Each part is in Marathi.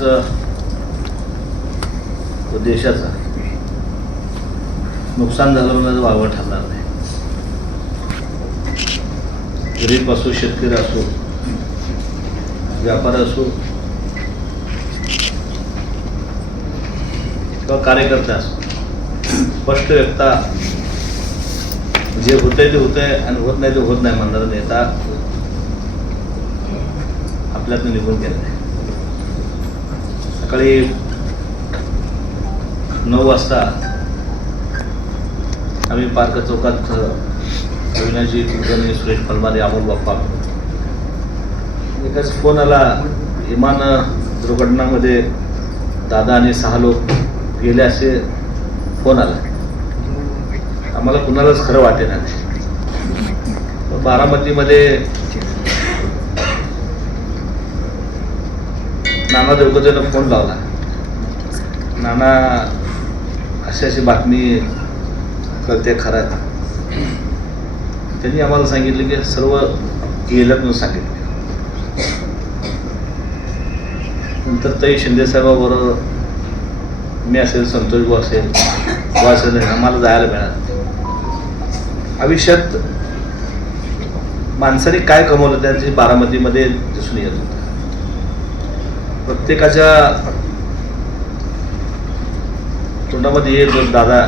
महाराष्ट्राचं व देशाचं नुकसान झालं म्हणून वावं ठरणार नाही. गरीब असो, शेतकरी असो, व्यापारी असो किंवा कार्यकर्ते असो, स्पष्ट व्यक्ता जे होतंय ते होतंय आणि होत नाही ते होत नाही म्हणणारा नेता आपल्यातून निघून गेला आहे. सकाळी 9 वाजता आम्ही पार्क चौकात अविनाशजी कुलकर्णी, सुरेश फलमारे, अमोल बाप्पा, एकाच फोन आला. विमान दुर्घटनामध्ये दादा आणि 6 लोक गेले असे फोन आला. आम्हाला कुणालाच खरं वाटेना. बारामतीमध्ये नाना देवकरनं फोन लावला. नाना अशी अशी बातमी कळते, खरं आहे. त्यांनी आम्हाला सांगितलं की सर्व गेलं म्हणून सांगितलं. नंतर तई शिंदेसाहेबाबरोबर मी असेल, संतोष भाऊ असेल, आम्हाला जायला मिळालं. आयुष्यात माणसाने काय कमवलं त्याची बारामतीमध्ये दिसून येत होतं. प्रत्येकाच्या तोंडामध्ये येत दादा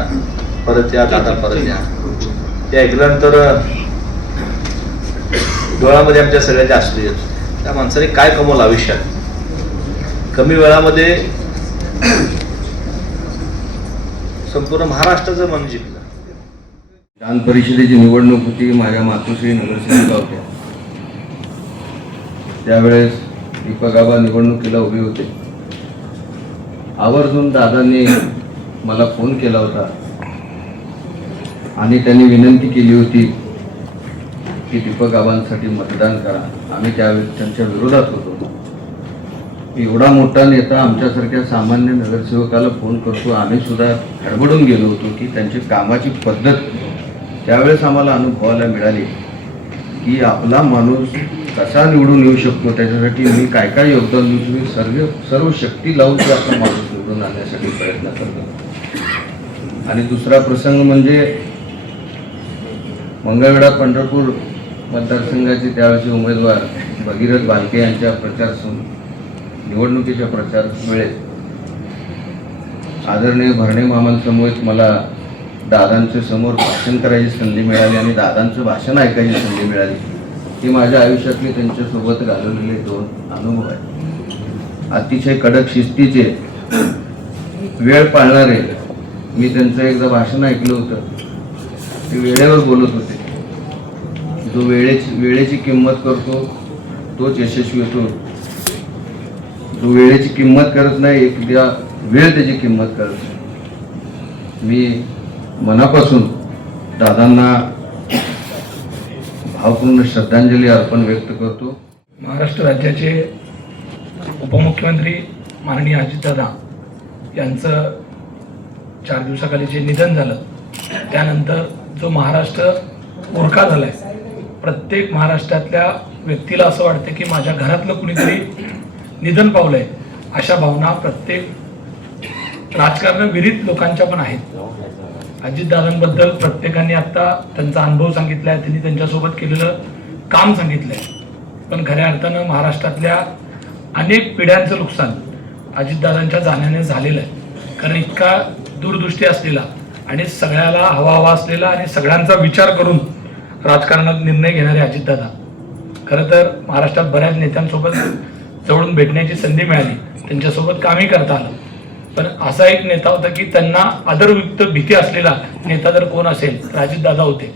परत या, दादा परत या. ते ऐकल्यानंतर डोळ्यामध्ये आमच्या सगळ्याच्या अश्रू येत. त्या माणसाने काय कमवलं आयुष्यात. कमी वेळामध्ये संपूर्ण महाराष्ट्राचं मन जिंकलं. विधान परिषदेची निवडणूक होती. माझ्या मातोश्री नगरसेविका होत्या. त्यावेळेस दीपक आबा निवडणुकीला उभे होते. आवर्जून दादांनी मला फोन केला होता आणि त्यांनी विनंती केली होती की दीपक आबांसाठी मतदान करा. आम्ही त्यावेळेस त्यांच्या विरोधात होतो. एवढा मोठा नेता आमच्यासारख्या सामान्य नगरसेवकाला फोन करतो. आम्ही सुद्धा हडबडून गेलो होतो की त्यांची कामाची पद्धत. त्यावेळेस आम्हाला अनुभवायला मिळाली की आपला माणूस कसा निवडून येऊ शकतो, त्याच्यासाठी मी काय काय योगदान देऊ. तुम्ही सर्व शक्ती लावून तो आपला माणूस निवडून आणण्यासाठी प्रयत्न करतो. आणि दुसरा प्रसंग म्हणजे मंगळवेढा पंढरपूर मतदारसंघाचे त्यावेळेचे उमेदवार भगीरथ भालके यांच्या निवडणुकीच्या प्रचार वेळेस आदरणीय भरणे मामांसमोर मला दादांच्या समोर भाषण करायची संधी मिळाली आणि दादांचं भाषण ऐकायची संधी मिळाली. ही माझ्या आयुष्यातले त्यांच्यासोबत घालवलेले 2 अनुभव आहेत. अतिशय कडक शिस्तीचे, वेळ पाळणारे. मी त्यांचं एकदा भाषण ऐकलं होतं. ते वेळेवर बोलत होते. जो वेळेची किंमत करतो तोच यशस्वी होतो. जो वेळेची किंमत करत नाही, एखाद्या वेळ त्याची किंमत करत नाही. मी मनापासून दादांना भावपूर्ण श्रद्धांजली अर्पण व्यक्त करतो. महाराष्ट्र राज्याचे उपमुख्यमंत्री माननीय अजितदादा यांचं 4 दिवसाखाली जे निधन झालं, त्यानंतर जो महाराष्ट्र उरका झाला आहे. प्रत्येक महाराष्ट्रातल्या व्यक्तीला असं वाटतं की माझ्या घरातलं कुणीतरी निधन पावलं आहे. अशा भावना प्रत्येक राजकारणाविरहित लोकांच्या पण आहेत. अजितदादांबद्दल प्रत्येकाने आत्ता त्यांचा अनुभव सांगितला आहे, त्यांनी त्यांच्यासोबत केलेलं काम सांगितलं आहे. पण खऱ्या अर्थानं महाराष्ट्रातल्या अनेक पिढ्यांचं नुकसान अजितदादांच्या जाण्याने झालेलं आहे. कारण इतका दूरदृष्टी असलेला आणि सगळ्याला हवा असलेला आणि सगळ्यांचा विचार करून राजकारणात निर्णय घेणारे अजितदादा. खरं तर महाराष्ट्रात बऱ्याच नेत्यांसोबत जवळून भेटण्याची संधी मिळाली, त्यांच्यासोबत कामही करता आलं. पण असा एक नेता होता की त्यांना आदरयुक्त भीती असलेला नेता जर कोण असेल तर अजितदादा होते.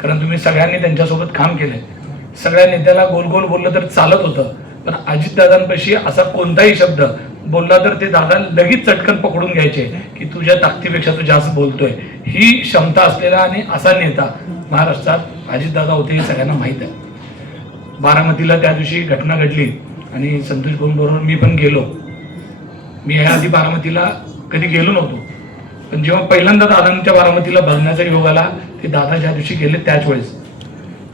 कारण तुम्ही सगळ्यांनी त्यांच्यासोबत काम केलंय. सगळ्या नेत्याला गोल गोल बोललं तर चालत होतं, पण अजितदादांपाशी असा कोणताही शब्द बोलला तर ते दादा लगेच चटकन पकडून घ्यायचे की तुझ्या ताकदीपेक्षा तू जास्त बोलतोय. ही क्षमता असलेला आणि असा नेता महाराष्ट्रात अजितदादा होते, हे सगळ्यांना माहीत आहे. बारामतीला त्या दिवशी घटना घडली आणि संतोष भाऊंबरोबर मी पण गेलो. मी याआधी बारामतीला कधी गेलो नव्हतो, पण जेव्हा पहिल्यांदा दादांच्या बारामतीला बघण्याचा योग आला ते दादा ज्या दिवशी गेले त्याच वेळेस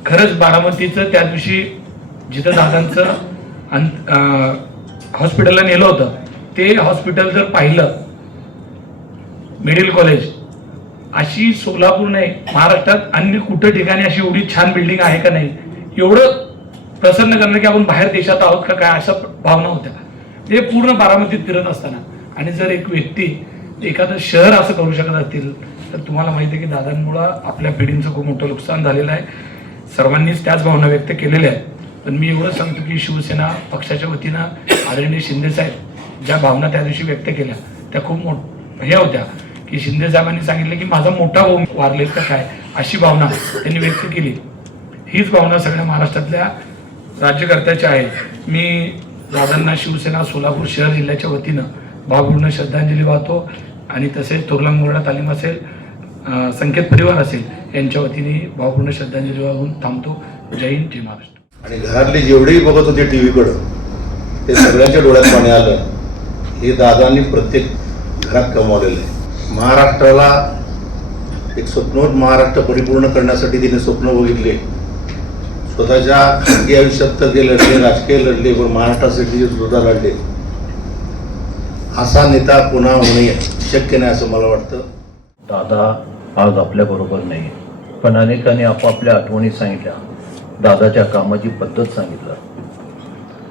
खरंच बारामतीचं त्या दिवशी जिथं दादांचं हॉस्पिटलला नेलं होतं ते हॉस्पिटल जर पाहिलं, मेडिकल कॉलेज, अशी सोलापूर नाही महाराष्ट्रात अन्य कुठं ठिकाणी अशी एवढी छान बिल्डिंग आहे का नाही, एवढं प्रसन्न करणं की आपण बाहेर देशात आहोत का काय, अशा भावना होत्या. ते पूर्ण बारामतीत फिरत असताना. आणि जर एक व्यक्ती एखादं शहर असं करू शकत असतील तर तुम्हाला माहिती आहे की दादांमुळं आपल्या पिढींचं खूप मोठं नुकसान झालेलं आहे. सर्वांनीच त्याच भावना व्यक्त केलेल्या आहेत. पण मी एवढं सांगतो की शिवसेना पक्षाच्या वतीनं आदरणीय शिंदेसाहेब ज्या भावना त्या दिवशी व्यक्त केल्या त्या खूप हे होत्या की शिंदे साहेबांनी सांगितलं की माझा मोठा भाऊ वारले का काय, अशी भावना त्यांनी व्यक्त केली. हीच भावना सगळ्या महाराष्ट्रातल्या राज्यकर्त्याच्या आहे. मी दादांना शिवसेना सोलापूर शहर जिल्ह्याच्या वतीनं भावपूर्ण श्रद्धांजली वाहतो. आणि तसेच थोरला मोरडा तालीम असेल, संकेत परिवार असेल, यांच्या वतीने भावपूर्ण श्रद्धांजली वाहून थांबतो. जय हिंद, जय महाराष्ट्र. आणि घरातले जेवढेही बघत होते टीव्हीकडं ते सगळ्यांच्या डोळ्यात पाणी आलं. हे दादांनी प्रत्येक घरात कमावलेलं आहे. महाराष्ट्राला एक स्वप्नवत महाराष्ट्र परिपूर्ण करण्यासाठी तिने स्वप्न बघितले. स्वतःच्या खाजगी आयुष्यात तर ते लढले, राजकीय लढले, पण महाराष्ट्रासाठी सुद्धा लढले. असा नेता पुन्हा होणे शक्य नाही असं मला वाटतं. दादा आज आपल्याबरोबर नाही, पण अनेकांनी आपापल्या आठवणी सांगितल्या, दादाच्या कामाची पद्धत सांगितलं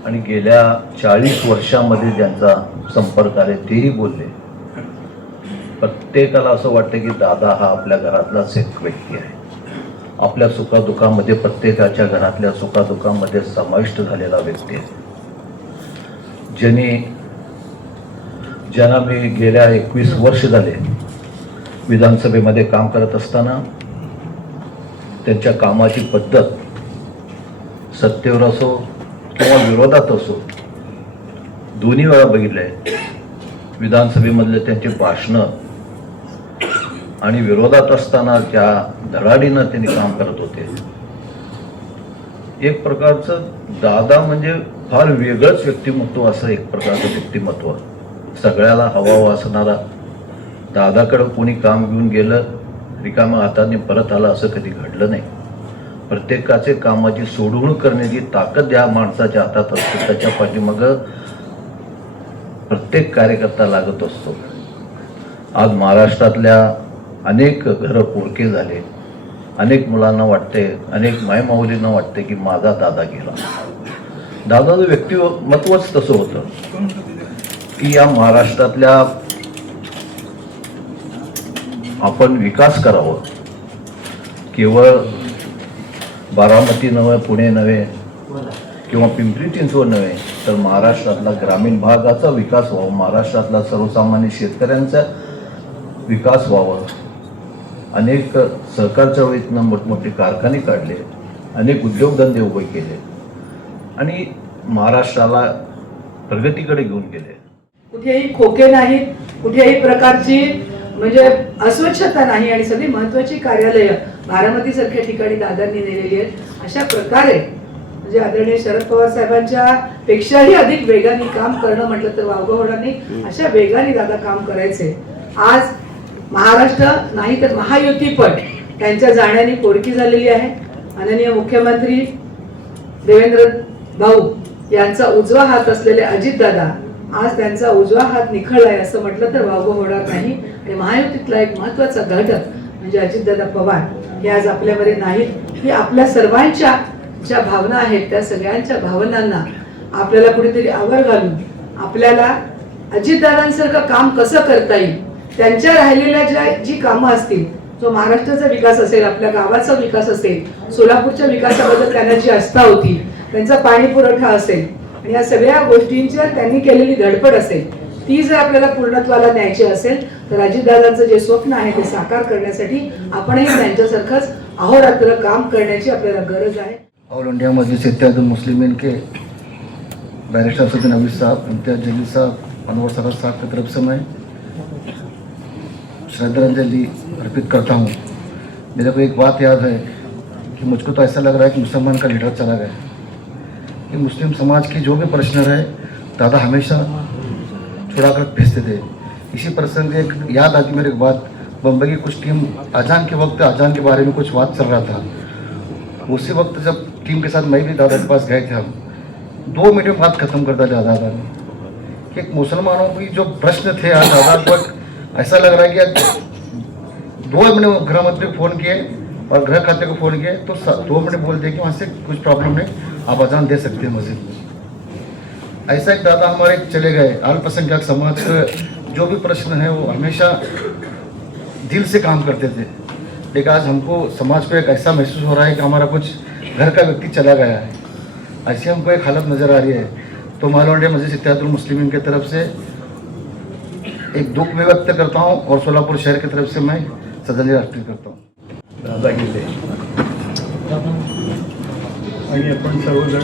आणि गेल्या 40 वर्षामध्ये ज्यांचा संपर्क आले तेही बोलले. प्रत्येकाला असं वाटतं की दादा हा आपल्या घरातलाच एक व्यक्ती आहे. आपल्या सुखादुखामध्ये, प्रत्येकाच्या घरातल्या सुखादुखामध्ये समाविष्ट झालेला व्यक्ती आहे. ज्यांना मी गेल्या 21 वर्ष झाले विधानसभेमध्ये काम करत असताना त्यांच्या कामाची पद्धत सत्तेवर असो किंवा विरोधात असो दोन्ही वेळा बघितलं आहे. विधानसभेमधले त्यांची भाषणं आणि विरोधात असताना ज्या धडाडीनं त्यांनी काम करत होते, एक प्रकारचं दादा म्हणजे फार वेगळंच व्यक्तिमत्व, असं एक प्रकारचं व्यक्तिमत्व, सगळ्याला हवाहवा असणारा. दादाकडं कोणी काम घेऊन गेलं रिकाम्या हाताने परत आलं असं कधी घडलं नाही. प्रत्येकाचे कामाची सोडवणूक करण्याची ताकद या माणसाच्या हातात असते. त्याच्या पाठीमागं प्रत्येक कार्यकर्ता लागत असतो. आज महाराष्ट्रातल्या अनेक घरं पोरके झाले. अनेक मुलांना वाटते, अनेक मायमाऊलींना वाटते की माझा दादा गेला. दादाचं व्यक्तिमत्वच तसं होतं की या महाराष्ट्रातल्या आपण विकास करावं. केवळ बारामती नव्हे, पुणे नव्हे किंवा पिंपरी चिंचवड नव्हे, तर महाराष्ट्रातला ग्रामीण भागाचा विकास व्हावा, महाराष्ट्रातला सर्वसामान्य शेतकऱ्यांचा विकास व्हावा. अनेक सहकार चळवळीतनं मोठमोठे कारखाने काढले, अनेक उद्योगधंदे उभे केले आणि महाराष्ट्राला प्रगतीकडे घेऊन गेले. कुठेही खोके नाहीत, कुठेही प्रकारची म्हणजे अस्वच्छता नाही आणि सगळी महत्वाची कार्यालयं बारामती सारख्या ठिकाणी दादांनी नेलेली आहेत. अशा प्रकारे म्हणजे आदरणीय शरद पवार साहेबांच्या पेक्षाही अधिक वेगाने काम करणं म्हटलं तर वावगं होणार नाही. अशा वेगाने दादा काम करायचे. आज महाराष्ट्र नाही तर महायुती पण त्यांच्या जाण्याने पोरकी झालेली आहे. माननीय मुख्यमंत्री देवेंद्र भाऊ यांचा उजवा हात असलेले अजितदादा आज त्यांचा उजवा हात निखळलाय असं म्हटलं तर वावगं होणार नाही. आणि महायुतीतला एक महत्वाचा घटक म्हणजे अजितदादा पवार हे आज आपल्यामध्ये नाहीत. ही आपल्या सर्वांच्या ज्या भावना आहेत त्या सगळ्यांच्या भावनांना आपल्याला कुठेतरी आवर घालून आपल्याला अजितदादांसारखं काम कसं करता येईल, त्यांच्या राहिलेल्या जी कामं असतील, जो महाराष्ट्राचा विकास असेल, आपल्या गावाचा विकास असेल, सोलापूरच्या विकासाबद्दल त्यांना जी आस्था होती, त्यांचा पाणी पुरवठा असेल आणि या सगळ्या गोष्टींच्या त्यांनी केलेली धडपड असेल, ती जर आपल्याला पूर्णत्वाला न्यायची असेल तर अजितदादांचं जे स्वप्न आहे ते साकार करण्यासाठी आपणही त्यांच्यासारखंच अहोरात्र काम करण्याची आपल्याला गरज आहे. ऑल इंडिया मजलिस इत्तेहाद मुस्लिमीन के बैरिस्टर सदन नवीद साहब, इम्तियाज जलील साहब, अनवर सरहद साहब की तरफ से मैं श्रद्धांजलि अर्पित करता हूँ. मेरे को एक बात याद है कि मुझको तो ऐसा लग रहा है कि मुसलमान का लीडर चला गया. कि मुस्लिम समाज की जो भी प्रश्न रहे दादा हमेशा छुड़ा कर भेजते थे. इसी प्रसंग एक याद आती मेरे एक बात, बम्बई की कुछ टीम अजान के वक्त अजान के बारे में कुछ बात चल रहा था. उसी वक्त जब टीम के साथ मैं भी दादा के पास गए थे, हम 2 मिनट में बात खत्म कर दिया दादा ने एक मुसलमानों की जो प्रश्न थे आज आधार पर ऐसा लग रहा है कि आज 2 मिनट गृह मंत्री को फ़ोन किए और गृह खाते को फ़ोन किए तो 2 मिनट बोल दिए कि वहाँ से कुछ प्रॉब्लम नहीं, आप अजान दे सकते हैं मस्जिद में। ऐसा एक दादा हमारे चले गए, अल्पसंख्यक समाज का जो भी प्रश्न है वो हमेशा दिल से काम करते थे, लेकिन आज हमको समाज को एक ऐसा महसूस हो रहा है कि हमारा कुछ घर का व्यक्ति चला गया है, ऐसी हमको एक हालत नज़र आ रही है। तो माल इंडिया मस्जिद इत्तेहादुल मुस्लिमीन की तरफ से एक दुख भी व्यक्त करता हूँ और सोलापुर शहर की तरफ से मैं श्रद्धांजलि अर्पित करता हूँ। दादा गेले आणि आपण सर्वजण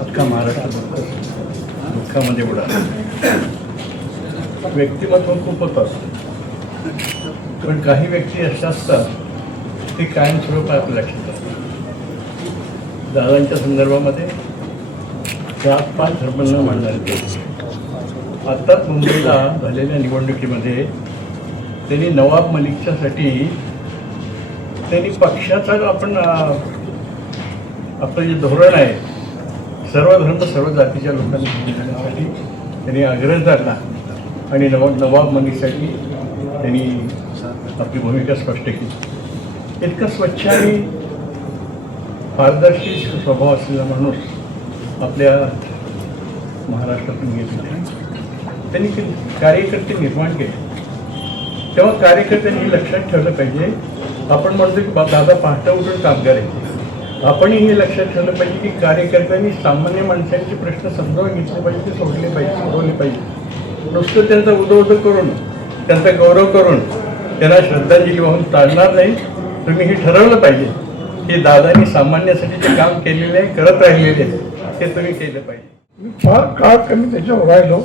अख्खा महाराष्ट्र दुःखामध्ये बुडाला. व्यक्तिमत्व खूप होतं, पण काही व्यक्ती अशा असतात ते कायमस्वरूपी आपल्या लक्षात असतात. दादांच्या संदर्भामध्ये 4-5 धर्म न मांडणारे आत्ताच मुंबईला झालेल्या निवडणुकीमध्ये त्यांनी नवाब मलिकच्यासाठी त्यांनी पक्षाचा आपण आपलं जे धोरण आहे सर्व धर्म सर्व जातीच्या लोकांनी घेण्यासाठी त्यांनी आग्रह धरला आणि नवाब मलिकसाठी त्यांनी आपली भूमिका स्पष्ट केली. इतका स्वच्छ आणि पारदर्शी स्वभाव असलेला माणूस आपल्या महाराष्ट्रातून गेलेला. त्यांनी कार्यकर्ते निर्माण केले. तेव्हा कार्यकर्त्यांनी हे लक्षात ठेवलं पाहिजे, आपण म्हणतो की दादा पहाटे उठून काम करायचे, आपणही हे लक्षात ठेवलं पाहिजे की कार्यकर्त्यांनी सामान्य माणसांचे प्रश्न समजावून घेतले पाहिजे, ते सोडले पाहिजे, सोडवले पाहिजे. नुसतं त्यांचा उदो करून त्यांचा गौरव करून त्यांना श्रद्धांजली वाहून चालणार नाही. तुम्ही हे ठरवलं पाहिजे की दादांनी सामान्यासाठी जे काम केलेले आहे, करत राहिलेले आहे, ते तुम्ही केलं पाहिजे. मी फार काळ कमी त्याच्यावर राहिलो.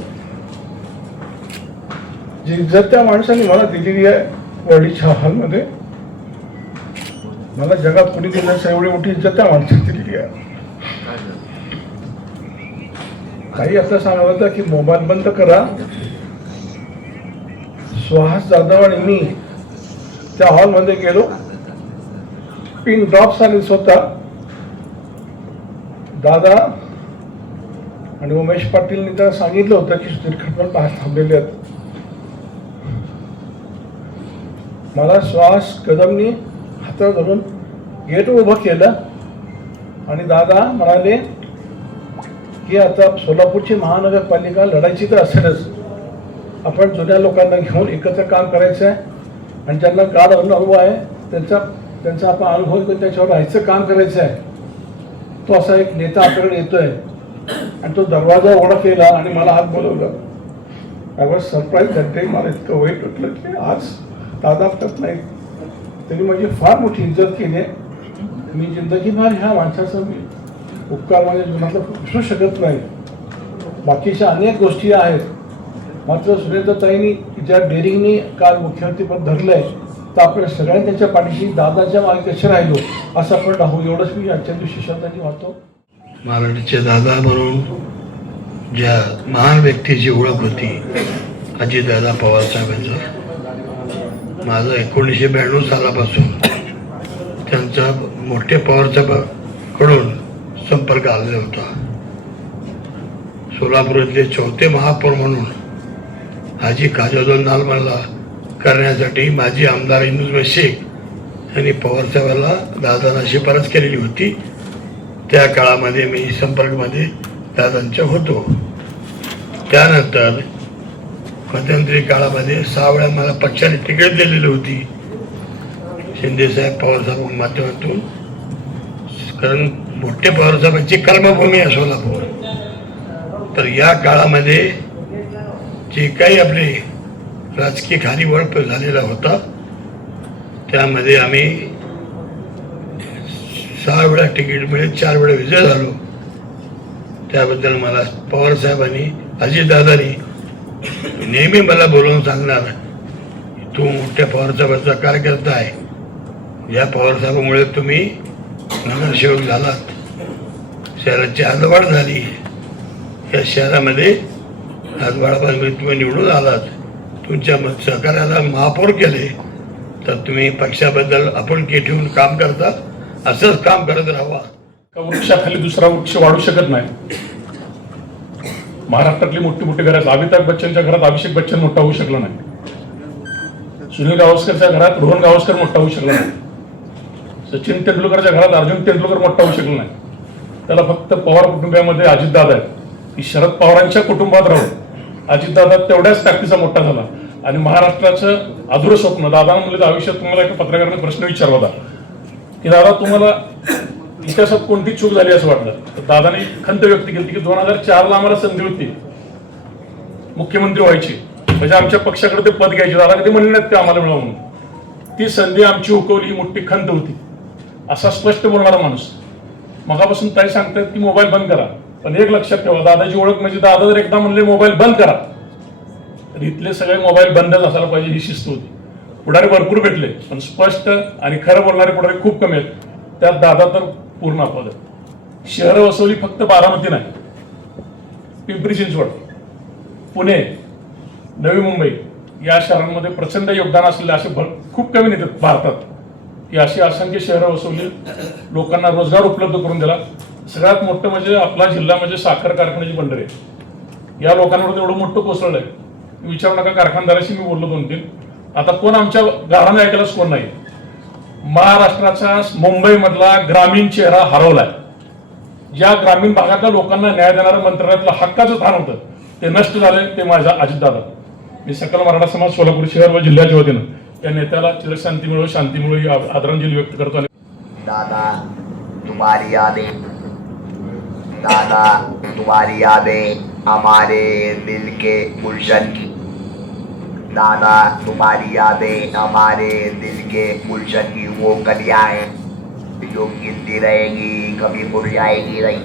जी इज्जत त्या माणसाने मला दिलेली आहे वडीच्या हॉलमध्ये, मला जगात कोणी दिल्यास एवढी मोठी इज्जत त्या माणसाने दिलेली आहे. काही असं सांगत होता की मोबाईल बंद करा. सुहास जाधव आणि मी त्या हॉलमध्ये गेलो, पिन ड्रॉप्स आले स्वतः. दादा आणि उमेश पाटीलनी त्याला सांगितलं होतं की सुधीर खटमल आज थांबलेले आहेत. मला सुहास कदमनी हातावर धरून गेट उभं केलं आणि दादा म्हणाले की आता सोलापूरची महानगरपालिका लढायची तर असेलच, आपण जुन्या लोकांना घेऊन एकत्र काम करायचं आहे आणि ज्यांना गाढ अनुभव आहे त्यांचा आपण अनुभव घेऊन त्याच्यावर राहायचं काम करायचं आहे. तो असा एक नेता आपल्याकडे येतोय आणि तो दरवाजा उघडा केला आणि मला हात बोलवलं. I was surprise that day. मला इतकं वाईट वाटलं की आज दादा करत नाही. त्यांनी माझी फार मोठी इज्जत केली आहे. मी जिंदगीभर ह्या माणसाचा मी उपकार माझ्या जीवनातला विसरू शकत नाही. बाकीच्या अनेक गोष्टी आहेत, मात्र सुरेंद्रताईंनी ज्या डेअरिंगनी काल मुख्यमंत्रीपद धरलंय तर आपण सगळ्यांनी त्यांच्या पाठीशी दादाच्या मागे कसे राहिलो असं आपण राहू, एवढंच मी आजच्या दिवशी शब्दांनी वाहतो. महाराष्ट्राचे दादा म्हणून ज्या महान व्यक्तीची ओळख होती अजितदादा पवार साहेबांचं, माझा 1992 सालापासून त्यांचा मोठे पवार साहेबांकडून संपर्क आलेला होता. सोलापुरातले 4थे महापौर म्हणून हाजी खाजादोल नालमाला करण्यासाठी माजी आमदार इनुज शेख यांनी पवार साहेबांना दादांना शिफारस केलेली होती. त्या काळामध्ये मी संपर्कमध्ये दादांच्या होतो. त्यानंतर मध्यंतरी काळामध्ये 6 वेळा मला पक्षाने तिकीट दिलेली होती शिंदेसाहेब पवारसाहेब माध्यमातून, कारण मोठे पवारसाहेबांची कर्मभूमी आहे सोलापूर. तर या काळामध्ये जे काही आपले राजकीय खालीवळ झालेला होता त्यामध्ये आम्ही 6 वेळा तिकीट मिळेल, 4 वेळा विजय झालो. त्याबद्दल मला पवारसाहेबांनी अजितदादांनी नेहमी मला बोलवून सांगणार, तू मोठ्या पवारसाहेबांचा कार्यकर्ता आहे, या पवारसाहेबामुळे तुम्ही नगरसेवक झालात, शहराची हदवाढ झाली, या शहरामध्ये हदवाढामध्ये तुम्ही निवडून आलात, तुमच्या सहकार्याला महापौर केले, तर तुम्ही पक्षाबद्दल आपुलकी ठेवून काम करता, असंच काम करत राहावा. वृक्षाखाली दुसरा वृक्ष वाढू शकत नाही. महाराष्ट्रातली मोठी मोठी घरं, अमिताभ बच्चनच्या घरात अभिषेक बच्चन मोठा होऊ शकला नाही, सुनील गावस्करच्या घरात रोहन गावस्कर मोठा होऊ शकला नाही, सचिन तेंडुलकरच्या घरात अर्जुन तेंडुलकर मोठा होऊ शकला नाही. त्याला फक्त पवार कुटुंबियामध्ये अजितदादा आहेत, की शरद पवारांच्या कुटुंबात राहून अजितदादा तेवढ्याच ताकदीचा मोठा झाला. आणि महाराष्ट्राचं अधुरं स्वप्न दादा म्हणलं, आयुष्यात तुम्हाला एका पत्रकाराने प्रश्न विचारला होता की दादा तुम्हाला इतिहासात कोणती चूक झाली असं वाटलं, तर दादाने खंत व्यक्त केली की 2004ला आम्हाला संधी होती मुख्यमंत्री व्हायची, म्हणजे आमच्या पक्षाकडे ते पद घ्यायचे, दादा कधी म्हणले नाहीत ते आम्हाला मिळावं म्हणून, ती संधी आमची हुकवली, ही मोठी खंत होती, असा स्पष्ट बोलणारा माणूस. मगापासून ताई सांगतात की मोबाईल बंद करा, पण एक लक्षात ठेवा, दादाची ओळख म्हणजे दादा जर एकदा म्हणले मोबाईल बंद करा तर इथले सगळे मोबाईल बंदच असायला पाहिजे, ही शिस्त होती. पुढारी भरपूर भेटले, पण स्पष्ट आणि खरं बोलणारे पुढारी खूप कमी आहेत, त्यात दादा तर पूर्ण अपवाद आहे. शहर वसवली फक्त बारामती नाही, पिंपरी चिंचवड, पुणे, नवी मुंबई या शहरांमध्ये प्रचंड योगदान असलेले असे खूप कमी नेते भारतात, की अशी असंख्य शहरं वसवली, लोकांना रोजगार उपलब्ध करून दिला. सगळ्यात मोठं म्हणजे आपला जिल्हा म्हणजे साखर कारखान्याची बंदर आहे, या लोकांवर एवढं मोठं कोसळलं आहे, विचारू नका. कारखानदाराशी मी बोललो 2-3, आता कोण आमच्या गावाने ऐकायलाच कोण नाही. महाराष्ट्राचा मुंबईमधला ग्रामीण चेहरा हरवलाय. ज्या ग्रामीण भागातल्या लोकांना न्याय देणारं मंत्रालयातलं हक्काचं स्थान होतं ते नष्ट झाले, ते माझा अजितदादा. मी सकल मराठा समाज सोलापूर शहर व जिल्ह्याच्या वतीनं या नेत्याला चिरशांती मिळो, शांती मिळो ही आदरांजली व्यक्त करतो. दादा तुम्हारी यादें, दादा तुम्हारी यादें हमारे दिल के गुलशन की, दादा तुम्हारी यादें हमारे दिल के गुलशन की, वो कलियां हैं जो गिनती रहेंगी कभी मुरझाएगी नहीं.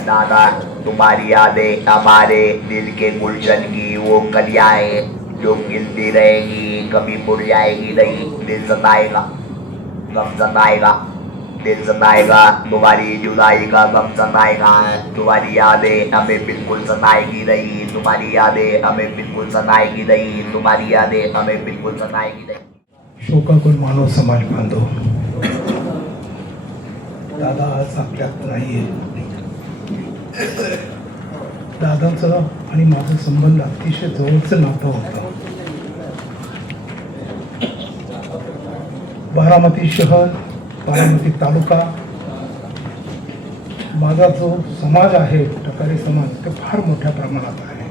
दादा तुम्हारी यादें हमारे दिल के गुलशन की, वो कलियां हैं जो गिनती रहेगी कभी मुरझाएगी नहीं. दिल सताएगा, गम सताएगा, दिल सताएगा, तुम्हारी जुदाई का गम सताएगा. तुम्हारी यादें हमें बिल्कुल सताएगी नहीं, तुम्हारी यादें हमें बिल्कुल सताएगी नहीं, तुम्हारी यादें हमें बिल्कुल सताएगी नहीं. शोकाकुल मानव समाज बांधव, दादा आज आपल्यात नाहीये. दादांचं आणि माझं संबंध अतिशय जवळचं नातं होतं. बारामती शहर, बारामती तालुका, माझा जो समाज आहे टकारी समाज, ते फार मोठ्या प्रमाणात आहे.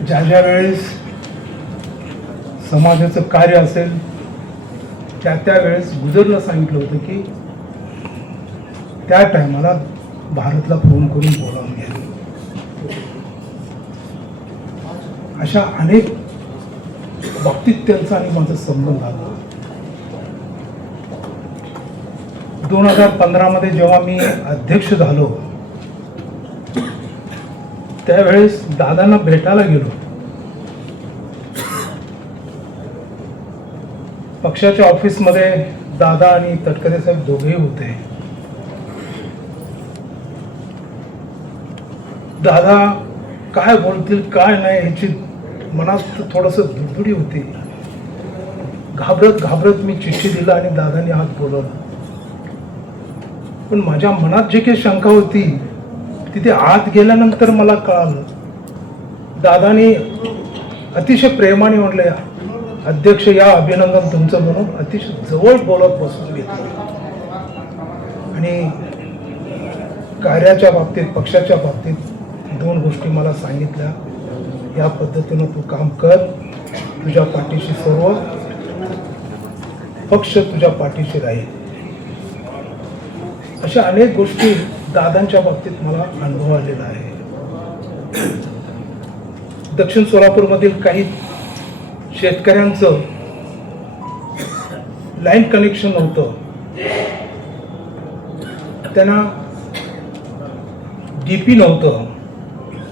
ज्या ज्या वेळेस समाजाचं कार्य असेल त्यावेळेस गुजरला सांगितलं होतं की त्या टायमाला भारतला फोन करून बोलावून घ्या. अशा अनेक बाबतीत त्यांचा आणि माझा संबंध आला. 2015 मध्ये जेव्हा मी अध्यक्ष झालो त्यावेळेस दादांना भेटायला गेलो. पक्षाच्या ऑफिसमध्ये दादा आणि तटकरे साहेब दोघेही होते. दादा काय बोलतील काय नाही ह्याची मनात थोडंसं दुडदुडी होती. घाबरत घाबरत मी चिठ्ठी दिला आणि दादांनी हात बोलवला. पण माझ्या मनात जी काही शंका होती तिथे आत गेल्यानंतर मला कळालं. दादानी अतिशय प्रेमाने म्हटलं, अध्यक्ष या अभिनंदन तुमचं म्हणून अतिशय जवळ बोलत बसून घेतलं. आणि कार्याच्या बाबतीत पक्षाच्या बाबतीत 2 गोष्टी मला सांगितल्या, या पद्धतीनं तू काम कर, तुझ्या पाठीशी सर्व पक्ष तुझ्या पाठीशी राहील. अशा अनेक गोष्टी दादांच्या बाबतीत मला अनुभव आलेला आहे. दक्षिण सोलापूरमधील काही शेतकऱ्यांचं लाईन कनेक्शन नव्हतं, त्यांना डीपी नव्हतं,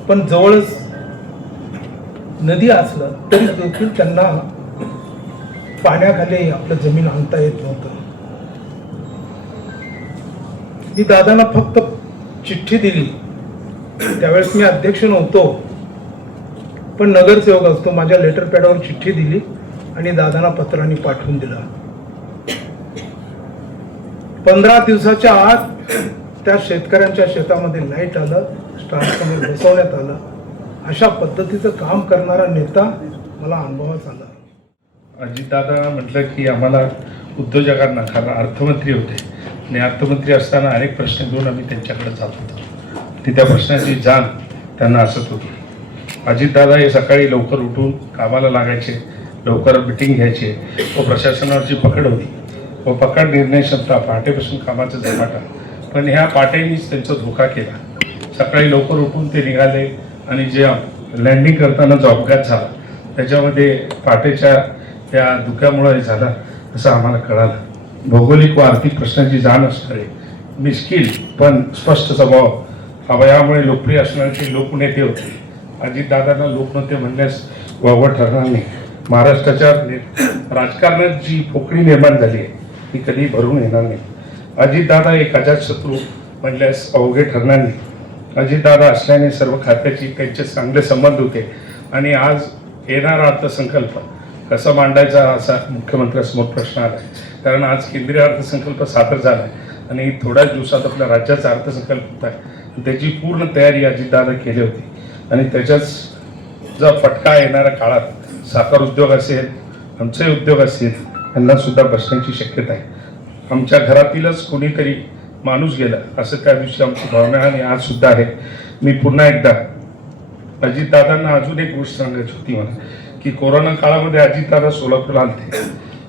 पण जवळच नदी असलं तरी देखील त्यांना पाण्याखाली आपलं जमीन आणता येत नव्हतं. मी दादांना फक्त चिठ्ठी दिली. त्यावेळेस मी अध्यक्ष नव्हतो, पण नगरसेवक असतो. माझ्या लेटर पॅडवर चिठ्ठी दिली आणि दादांना पत्रांनी पाठवून दिला. 15 दिवसाच्या आत त्या शेतकऱ्यांच्या शेतामध्ये लाईट आलं, ट्रान्सफॉर्मर बसवण्यात आलं. अशा पद्धतीचं काम करणारा नेता मला अनुभवात आला. अजितदादा म्हटलं की आम्हाला उद्योजकांना, कारण अर्थमंत्री होते आणि अर्थमंत्री असताना अनेक प्रश्न घेऊन आम्ही त्यांच्याकडे जात होतो. ती त्या प्रश्नाची जाण त्यांना असत होती. अजितदादा हे सकाळी लवकर उठून कामाला लागायचे, लवकर मिटिंग घ्यायचे व प्रशासनावरची पकड होती व पकड निर्णय क्षमता, पहाटेपासून कामाचा झपाटा. पण ह्या पाट्यांनीच त्यांचा धोका केला. सकाळी लवकर उठून ते निघाले आणि जे लँडिंग करताना जो अपघात झाला त्याच्यामध्ये पाटेच्या त्या धुक्यामुळे झाला असं आम्हाला कळालं. भौगोलिक व आर्थिक प्रश्नांची जाण असणारे मिश्किल पण स्पष्ट स्वभाव अवयामुळे लोकप्रिय असणारे ते लोकनेते होते. अजितदादांना लोकनेते म्हणण्यास वावग ठरणार नाही. महाराष्ट्राच्या राजकारणात जी पोकळी निर्माण झाली आहे ती कधी भरून येणार नाही. अजितदादा एक अजातशत्रू म्हणल्यास अवघे ठरणार नाही. अजितदादा असल्याने सर्व खात्याची त्यांचे चांगले संबंध होते आणि आज येणारा अर्थसंकल्प कसा मांडायचा असा मुख्यमंत्र्यांसमोर प्रश्न आला आहे. कारण आज केंद्रीय अर्थसंकल्प सादर झाला आहे आणि थोड्याच दिवसात आपल्या राज्याचा अर्थसंकल्प होत आहे. त्याची पूर्ण तयारी अजितदादा केली होती आणि त्याच्याच जो फटका येणाऱ्या काळात साखर उद्योग असेल, आमचे उद्योग असतील यांना सुद्धा बसण्याची शक्यता आहे. आमच्या घरातीलच कोणीतरी माणूस गेला असं त्या दिवशी आमची भावना आणि आज सुद्धा आहे. मी पुन्हा एकदा अजितदादांना अजून एक गोष्ट सांगायची होती मला की कोरोना काळामध्ये अजितदादा सोलापूरला आलते.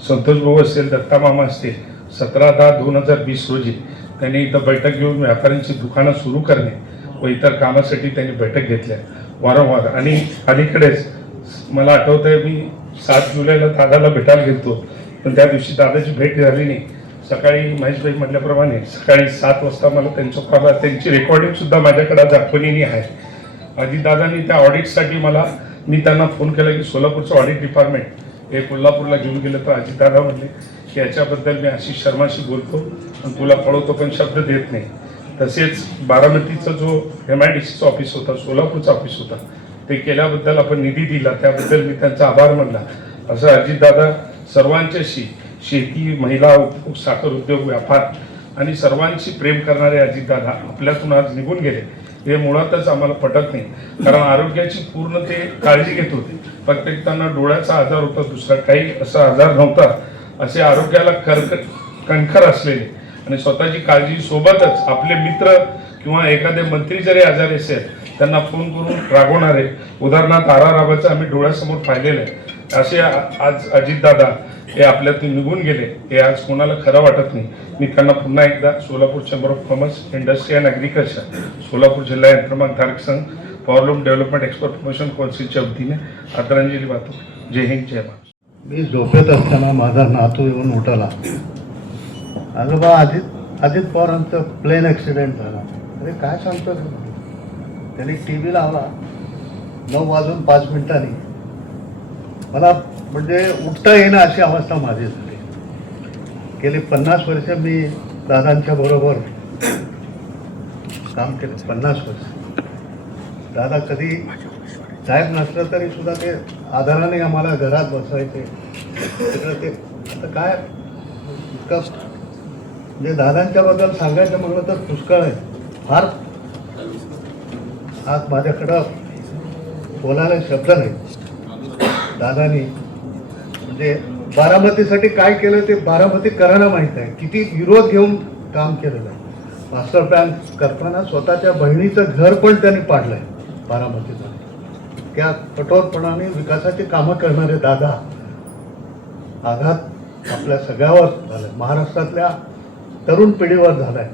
संतोष भाऊ असेल, दत्ता मामा असतील, 17/10/2020 रोजी त्यांनी इथं बैठक घेऊन व्यापाऱ्यांची दुकानं सुरू करणे व इतर कामासाठी त्यांनी बैठक घेतल्या वारंवार. आणि अलीकडेच मला आठवत आहे मी 7 जुलैला दादाला भेटायला गेलतो, पण त्या दिवशी दादाची भेट झाली नाही. सकाळी महेशभाई म्हटल्याप्रमाणे सकाळी 7 वाजता मला त्यांची रेकॉर्डिंग सुद्धा माझ्याकडे दाखवलेली आहे. अजितदादांनी त्या ऑडिटसाठी मी त्यांना फोन केला की सोलापूरचं ऑडिट डिपार्टमेंट हे कोल्हापूरला घेऊन गेलं. तर अजितदादा म्हणले की याच्याबद्दल मी आशिष शर्माशी बोलतो आणि तुला कळवतो, पण शब्द देत नाही. तसेच बारामतीचं जो MIDCचं ऑफिस होता, सोलापूरचं ऑफिस होता, ते केल्याबद्दल आपण निधी दिला त्याबद्दल मी त्यांचा आभार मानला. असं अजितदादा सर्वांच्याशी, शेती, महिला, उद्योग, साखर उद्योग, व्यापार आणि सर्वांशी प्रेम करणारे अजितदादा आपल्यातून आज निघून गेले हे मुळातच आम्हाला पटत नाही. कारण आरोग्याची पूर्ण ते काळजी घेत होते. फक्त त्यांना डोळ्याचा आजार होता, दुसरा काही असा आजार नव्हता. असे आरोग्याला कणखर असलेले आणि स्वतःची काळजी सोबतच आपले मित्र किंवा एखादे मंत्री जरी आजारी असेल त्यांना फोन करून रागवणारे, उदाहरणार्थ आराराबाचं आम्ही डोळ्यासमोर पाहिलेलं आहे. असे आज अजितदादा हे आपल्यातून निघून गेले हे आज कोणाला खरं वाटत नाही. मी त्यांना पुन्हा एकदा Solapur chamber of commerce, industry and agriculture, Solapur जिल्हा यंत्रमागधारक संघ, पॉवरलूम डेव्हलपमेंट एक्सपर्ट प्रमोशन काउन्सिलच्या वतीने आदरांजली वाहतो. जय हिंद, जय महाराष्ट्र. मी झोपेत असताना माझा नातू येऊन उठाला, आजोबा अजित पवारांचं प्लेन ॲक्सिडेंट झाला. अरे काय सांगतो, त्यांनी TV लावला 9:05 मला म्हणजे उठता येणं अशी अवस्था माझी झाली. गेली 50 वर्ष मी दादांच्या बरोबर काम केलं. 50 वर्ष दादा कधी साहेब नसलं तरी सुद्धा ते आधाराने आम्हाला घरात बसवायचे. तिकडं ते आता काय इतकं म्हणजे दादांच्याबद्दल सांगायचं म्हटलं तर पुष्कळ आहे. फार आज माझ्याकडं बोलायला शब्द नाही. दादानी म्हणजे बारामतीसाठी काय केलं ते बारामतीकरांना माहीत आहे. किती विरोध घेऊन काम केलेलं आहे. मास्टर प्लॅन करताना स्वतःच्या बहिणीचं घर पण त्यांनी पाडलं आहे बारामतीचं. त्या कठोरपणाने विकासाची कामं करणारे दादा, आघात आपल्या सगळ्यावर झालं आहे, महाराष्ट्रातल्या तरुण पिढीवर झाला आहे.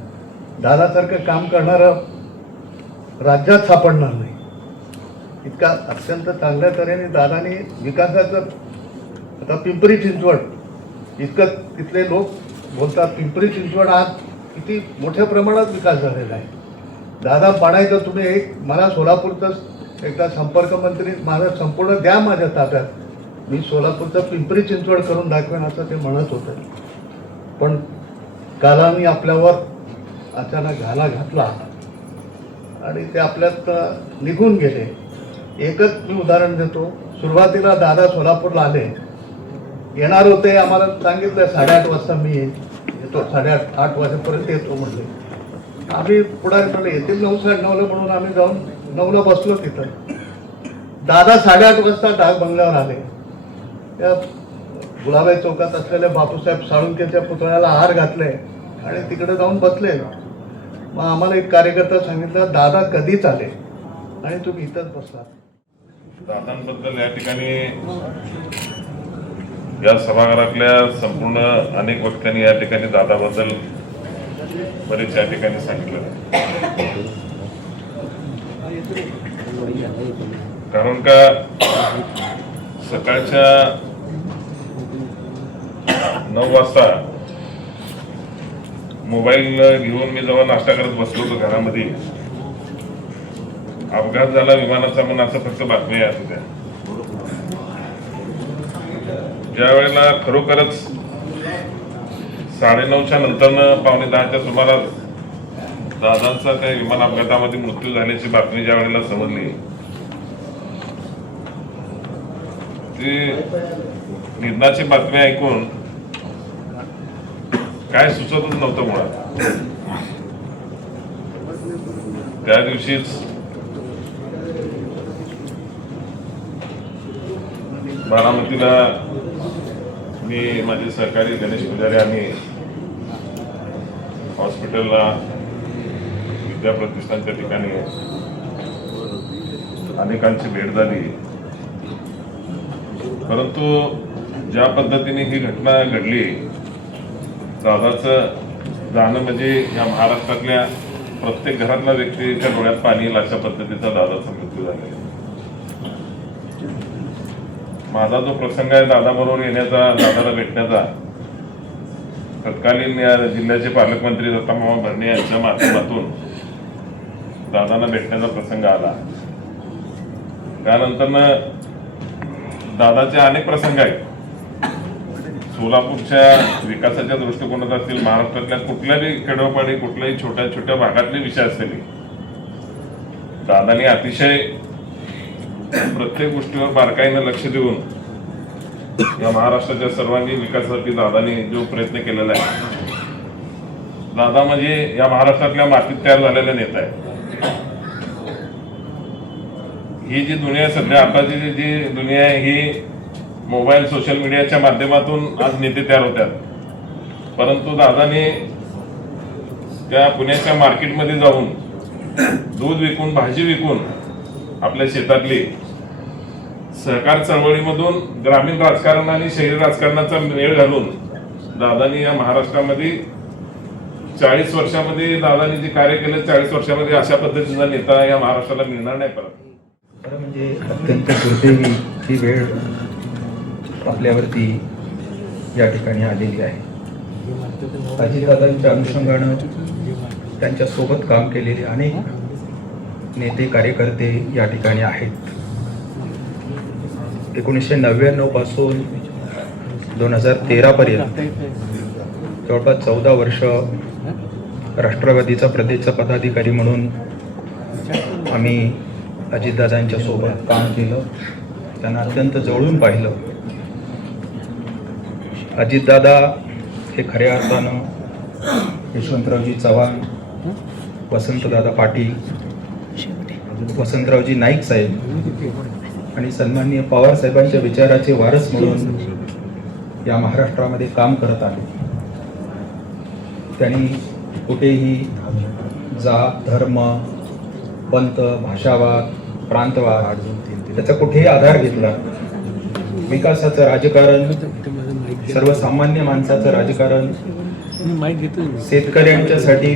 दादासारखं काम करणारं राज्यात सापडणार नाही. इतका अत्यंत चांगल्या तऱ्हेने दादानी विकासाचं, आता पिंपरी चिंचवड इतकं तिथले लोक बोलतात, पिंपरी चिंचवड आज किती मोठ्या प्रमाणात विकास झालेला आहे. दादा पाडायचं तुम्ही एक मला सोलापूरचं एकदा संपर्क मंत्री माझं संपूर्ण द्या माझ्या ताब्यात, मी सोलापूरचं पिंपरी चिंचवड करून दाखवेन असं ते म्हणत होतं. पण कालाने आपल्यावर अचानक घाला घातला आणि ते आपल्यात निघून गेले. एकच मी उदाहरण देतो. सुरुवातीला दादा सोलापूरला आले, येणार होते, आम्हाला सांगितलं 8:30 वाजता मी येतो, 8:30 वाजेपर्यंत येतो म्हटले. आम्ही पुढारी ठरलं येतील 9 9:30 म्हणून आम्ही जाऊन 9ला बसलो तिथं. दादा 8:30 वाजता डाक बंगल्यावर आले. त्या गुलाबाई चौकात असलेल्या बापूसाहेब साळुंकेच्या पुतळ्याला हार घातले आणि तिकडे जाऊन बसले. मग आम्हाला एक कार्यकर्ता सांगितलं, दादा कधीच आले आणि तुम्ही इथंच बसला. दादांबद्दल या ठिकाणी या सभागृहातल्या संपूर्ण अनेक वक्त्यांनी या ठिकाणी दादाबद्दल बरेच या ठिकाणी सांगितलं. कारण का सकाळच्या 9 वाजता मोबाईल घेऊन मी जेव्हा नाश्ता करत बसलो होतो घरामध्ये, अपघात झाला विमानाचा म्हणून असं फक्त बातम्या येत होत्या. ज्या वेळेला खरोखरच 9:30च्या नंतर पावणे 10च्या सुमारास दादांचा त्या विमान अपघातामध्ये मृत्यू झाल्याची बातमी ज्या वेळेला समजली, ती निधनाची बातमी ऐकून काय सुचतच नव्हतं मुळात. त्या दिवशीच बारामतीला मी माझे सहकारी गणेश पुजारी आणि हॉस्पिटलला विद्या प्रतिष्ठानच्या ठिकाणी अनेकांची भेट झाली. परंतु ज्या पद्धतीने ही घटना घडली, दादाचं जाणं म्हणजे या महाराष्ट्रातल्या प्रत्येक घरातल्या व्यक्तीच्या डोळ्यात पाणी येईल अशा पद्धतीचा दादाचा मृत्यू झाला. माझा जो प्रसंग आहे दादाबरोबर येण्याचा, दादाला भेटण्याचा, तत्कालीन या जिल्ह्याचे पालकमंत्री दत्तामामा भरणे यांच्या माध्यमातून दादांना भेटण्याचा प्रसंग आला. त्यानंतर दादाचे अनेक प्रसंग आहेत. सोलापूरच्या विकासाच्या दृष्टिकोनात असतील, महाराष्ट्रातल्या कुठल्याही खेडोपाडी, कुठल्याही छोट्या छोट्या भागातले विषय असतील, दादांनी अतिशय प्रत्येक गोष्टीवर बारकाईनं लक्ष देऊन या महाराष्ट्राच्या सर्वांगीण विकासासाठी दादांनी जो प्रयत्न केलेला आहे, दादा म्हणजे या महाराष्ट्रातल्या मातीत तयार झालेला नेता आहे. ही जी दुनिया सध्या आताची जी दुनिया आहे, ही मोबाईल सोशल मीडियाच्या माध्यमातून आज नेते तयार होतात. परंतु दादाने त्या पुण्याच्या मार्केटमध्ये जाऊन दूध विकून, भाजी विकून आपल्या शेतातली सहकार चळवळीमधून ग्रामीण राजकारण आणि शहरी राजकारणाचा मेळ घालून दादानी या महाराष्ट्रामध्ये 40 वर्षामध्ये दादानी जे कार्य केलं, 40 वर्षामध्ये अशा पद्धतीचा नेता या महाराष्ट्राला मिळणार नाही परत. खरं म्हणजे अत्यंत दुर्दैवी ही वेळ आपल्यावरती या ठिकाणी आलेली आहे. अजितदादांच्या अनुषंगानं त्यांच्यासोबत काम केलेले अनेक नेते कार्यकर्ते या ठिकाणी आहेत. 1999 पासून 2013 पर्यंत जवळपास 14 वर्ष राष्ट्रवादीचा प्रदेशचा पदाधिकारी म्हणून आम्ही अजितदादांच्या सोबत काम केलं, त्यांना अत्यंत जवळून पाहिलं. अजितदादा हे खऱ्या अर्थानं यशवंतरावजी चव्हाण, वसंतदादा पाटील, वसंतरावजी नाईक साहेब आणि सन्माननीय पवार साहेबांच्या विचाराचे वारस म्हणून या महाराष्ट्रामध्ये काम करत आहे. त्यांनी कुठेही जात, धर्म, पंथ, भाषावाद, प्रांतवाद त्याचा कुठेही आधार घेतला. विकासाचं राजकारण, सर्वसामान्य माणसाचं राजकारण, शेतकऱ्यांच्यासाठी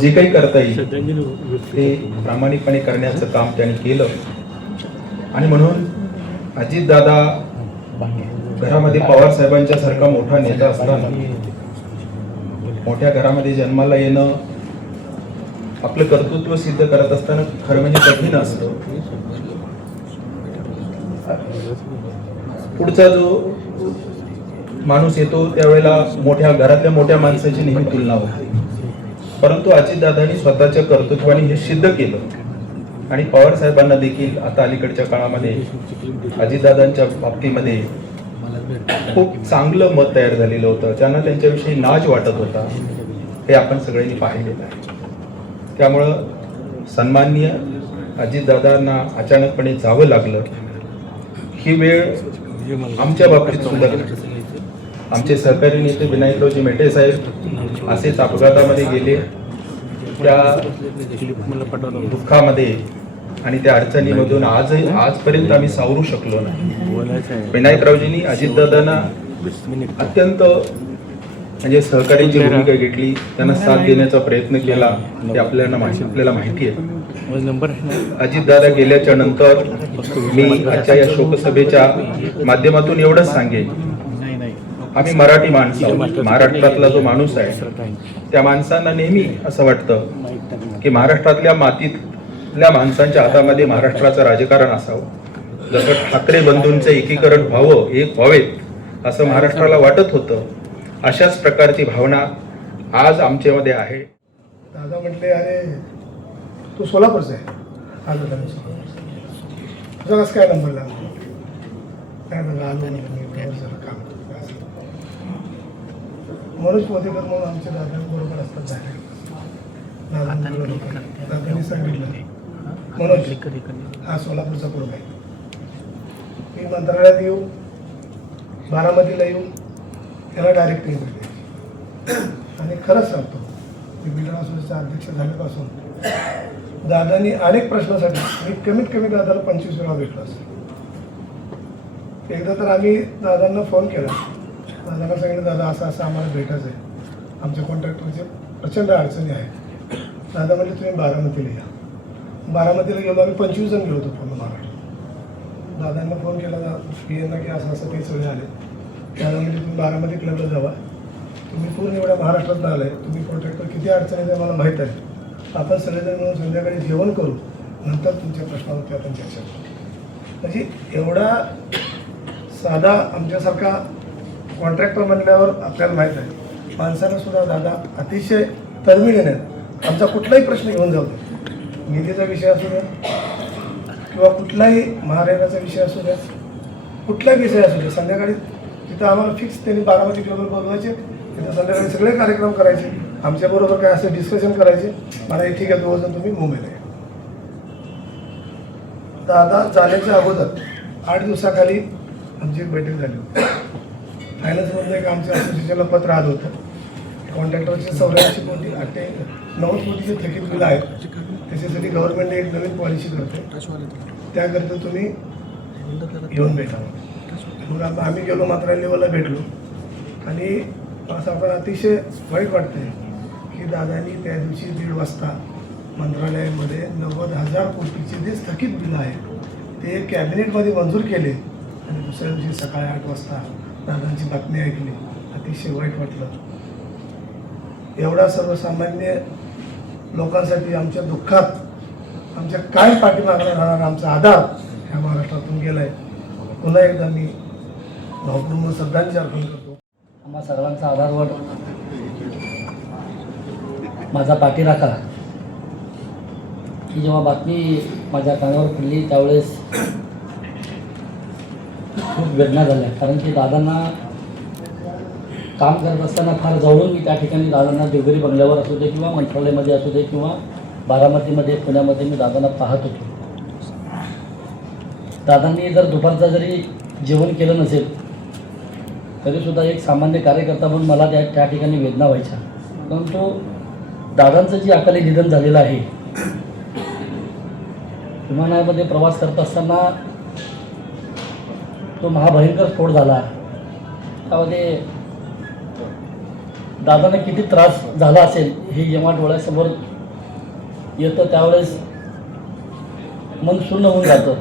जे काही करता येईल ते प्रामाणिकपणे करण्याचं काम त्यांनी केलं. आणि म्हणून अजितदादा घरामध्ये पवार साहेबांच्या सारखा मोठा नेता असताना, मोठ्या घरामध्ये जन्माला येणं, आपलं कर्तृत्व सिद्ध करत असताना खरं म्हणजे कठीण असतं. पुढचा जो माणूस येतो त्यावेळेला मोठ्या घरातल्या मोठ्या माणसाची नेहमी तुलना होते. परंतु अजितदादांनी स्वतःच्या कर्तृत्वाने हे सिद्ध केलं. आणि पवार साहेबांना देखील आता अलीकडच्या काळामध्ये अजितदादांच्या बाबतीमध्ये खूप चांगलं मत तयार झालेलं होतं. त्यांना त्यांच्याविषयी नाज वाटत होता. हे आपण सगळ्यांनी पाहिलेलं आहे. त्यामुळं सन्माननीय अजितदादांना अचानकपणे जावं लागलं ही वेळ आमच्या बाबतीत सुद्धा आमचे सहकारी नेते विनायकरावजी मेटे साहेब असेच अपघातामध्ये गेले. त्या दुःखामध्ये आणि त्या अडचणीमधून आजपर्यंत आम्ही सावरू शकलो नाही. विनायकरावजींनी अजितदादांना अत्यंत म्हणजे सहकार्याची भूमिका घेतली, त्यांना साथ देण्याचा प्रयत्न केला हे आपल्याला माहिती आहे. अजितदादा गेल्याच्या नंतर मी आजच्या या शोकसभेच्या माध्यमातून एवढंच सांगेन, आम्ही मराठी माणसं आहोत. महाराष्ट्रातला जो माणूस आहे त्या माणसांना नेहमी असं वाटतं की महाराष्ट्रातल्या मातीतल्या माणसांच्या हातामध्ये महाराष्ट्राचं राजकारण असावं. जसं ठाकरे बंधूंचं एकीकरण व्हावं, एक व्हावेत असं महाराष्ट्राला वाटत होतं. अशाच प्रकारची भावना आज आमच्यामध्ये आहे. दादा म्हटले, अरे तू सोलापूरचा आहे. आज तुझा कसं काय नंबर लागला? काय म्हणलं, आलो मी जरा काम मनोज पोतेकर म्हणून आमच्या दादांबरोबर असतात झाले. दादांनी सांगितलं मनोज हा सोलापूरचा कुटुंब आहे, मी मंत्रालयात येऊ, बारामतीला येऊ, त्याला डायरेक्ट भेटले. आणि खरंच सांगतो मी बिल्डर असोसिएशनचा अध्यक्ष झाल्यापासून दादांनी अनेक प्रश्नासाठी मी कमीत कमी दादाला 25 वेळा भेटलो असेल. एकदा तर आम्ही दादांना फोन केला, दादांना सांगितलं दादा असं असं आम्हाला भेटायचं आहे, आमच्या कॉन्ट्रॅक्टरचे प्रचंड अडचणी आहेत. दादा म्हटले तुम्ही बारामतीला या. बारामतीला गेलो, आम्ही 25 जण गेलो होतो पूर्ण महाराष्ट्र. दादांना फोन केला पीएनना की असं असं ते सगळे आले. दादा म्हणजे तुम्ही बारामती क्लबला जावा, तुम्ही पूर्ण एवढ्या महाराष्ट्रात आलाय, तुम्ही कॉन्ट्रॅक्टर किती अडचणीत आहे मला माहीत आहे, आपण सगळेजण मिळून संध्याकाळी जेवण करू, नंतर तुमच्या प्रश्नावरती आपण चर्चा करू. म्हणजे एवढा साधा आमच्यासारखा कॉन्ट्रॅक्टर म्हणल्यावर आपल्याला माहीत आहे माणसानं सुद्धा दादा अतिशय तळमळीने आमचा कुठलाही प्रश्न घेऊन जाऊ दे, निधीचा विषय असू द्या किंवा कुठलाही महारेगाचा विषय असू द्या, कुठलाही विषय असू द्या, संध्याकाळी तिथं आम्हाला फिक्स त्यांनी बारामती क्लबला बोलवायचे, तिथं संध्याकाळी सगळे कार्यक्रम करायचे, आमच्याबरोबर काय असं डिस्कशन करायचे. मला हे ठीक आहे, दोघं तुम्ही मुंबईला आहे. दादा जाण्याच्या अगोदर 8 दिवसाखाली आमची एक बैठक झाली होती. फायनान्समधलं एक आमच्या असोसिएशनला पत्र आलं होतं, कॉन्ट्रॅक्टरचे 84 कोटी 90 कोटीचे थकीत बिलं आहेत, त्याच्यासाठी गव्हर्नमेंटने एक नवीन पॉलिसी करते, त्याकरिता तुम्ही येऊन भेटा. मग आम्ही गेलो, मंत्रालय लेवलला भेटलो आणि असं आपण अतिशय वाईट वाटतंय की दादांनी त्या दिवशी 1:30 वाजता मंत्रालयामध्ये 90,000 कोटीचे जे स्थगित बिलं आहेत ते कॅबिनेटमध्ये मंजूर केले आणि दुसऱ्या दिवशी सकाळी 8 वाजता दादांची बातमी ऐकली. अतिशय वाईट वाटलं. एवढा सर्वसामान्य लोकांसाठी आमच्या दुःखात आमच्या काय पाठीमागला राहणार आमचा आधार ह्या महाराष्ट्रातून गेला आहे. पुन्हा एकदा मी भावपूर्ण श्रद्धांजली अर्पण करतो. आम्हा सर्वांचा आधारवर माझा पाठीराखा ही जेव्हा बातमी माझ्या कानावर पडली त्यावेळेस खूप वेदना झाल्या, कारण की दादांना काम करत असताना फार जवळून मी त्या ठिकाणी दादांना देवगिरी बंगल्यावर असू दे किंवा मंत्रालयामध्ये असू दे किंवा बारामतीमध्ये पुण्यामध्ये मी दादांना पाहत होतो. दादांनी जर दुपारचं जरी जेवण केलं नसेल तरीसुद्धा एक सामान्य कार्यकर्ता म्हणून मला त्या ठिकाणी वेदना व्हायच्या. परंतु दादांचं जे अकाली निधन झालेलं आहे, विमानामध्ये प्रवास करत असताना तो महाभयंकर स्फोट झाला, त्यामध्ये दादांना किती त्रास झाला असेल हे जेव्हा डोळ्यासमोर येतं त्यावेळेस मन शून्य होऊन जातं.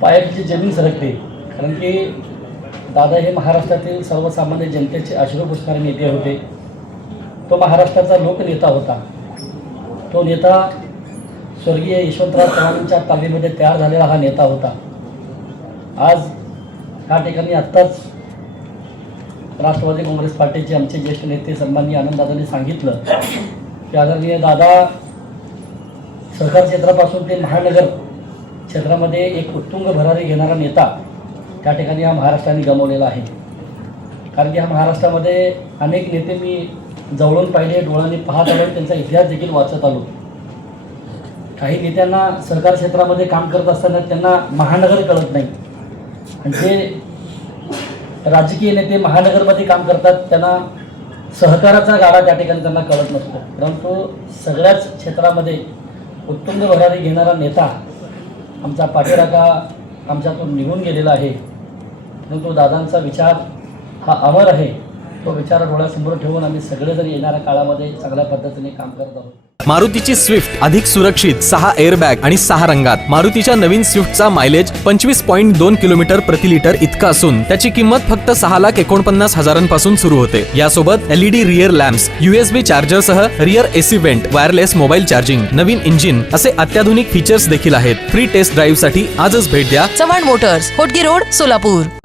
पायाची जमीन सरकते, कारण की दादा हे महाराष्ट्रातील सर्वसामान्य जनतेचे अश्रू पुसणारे नेते होते. तो महाराष्ट्राचा लोकनेता होता. तो नेता स्वर्गीय यशवंतराव चव्हाणांच्या तालमीमध्ये तयार झालेला हा नेता होता. आज ह्या ठिकाणी आत्ताच राष्ट्रवादी काँग्रेस पार्टीचे आमचे ज्येष्ठ नेते सन्माननीय आनंददादांनी सांगितलं की आदरणीय दादा सहकार क्षेत्रापासून ते महानगर क्षेत्रामध्ये एक उत्तुंग भरारी घेणारा नेता त्या ठिकाणी हा महाराष्ट्राने गमावलेला आहे. कारण की ह्या महाराष्ट्रामध्ये अनेक नेते मी जवळून पाहिले, डोळ्यांनी पाहत आलो, त्यांचा इतिहास देखील वाचत आलो. काही नेत्यांना सहकार क्षेत्रामध्ये काम करत असताना त्यांना महानगर कळत नाही, आणि जे राजकीय नेते महानगरमध्ये काम करतात त्यांना सहकाराचा गाडा त्या ठिकाणी त्यांना कळत नसतो. परंतु सगळ्याच क्षेत्रामध्ये उत्तुंग भरारी घेणारा नेता आमचा पाठीराखा आमच्यातून निघून गेलेला आहे. परंतु दादांचा विचार हा अमर आहे. तो विचार डोळ्यासमोर ठेवून आम्ही सगळेजण येणाऱ्या काळामध्ये चांगल्या पद्धतीने काम करत आहोत. मारुतीची स्विफ्ट अधिक सुरक्षित, 6 एअरबॅग आणि 6 रंगात. मारुतीच्या नवीन स्विफ्टचा मायलेज 25.2 किलोमीटर प्रति लिटर इतका असून त्याची किंमत फक्त 6,49,000 सुरू होते. यासोबत LED rear lamps, USB charger सह rear AC vent, wireless mobile charging, नवीन इंजिन असे अत्याधुनिक फीचर्स देखील आहेत. फ्री टेस्ट ड्राईव्ह साठी आजच भेट द्या चव्हाण मोटर्स, होटगी रोड, सोलापूर.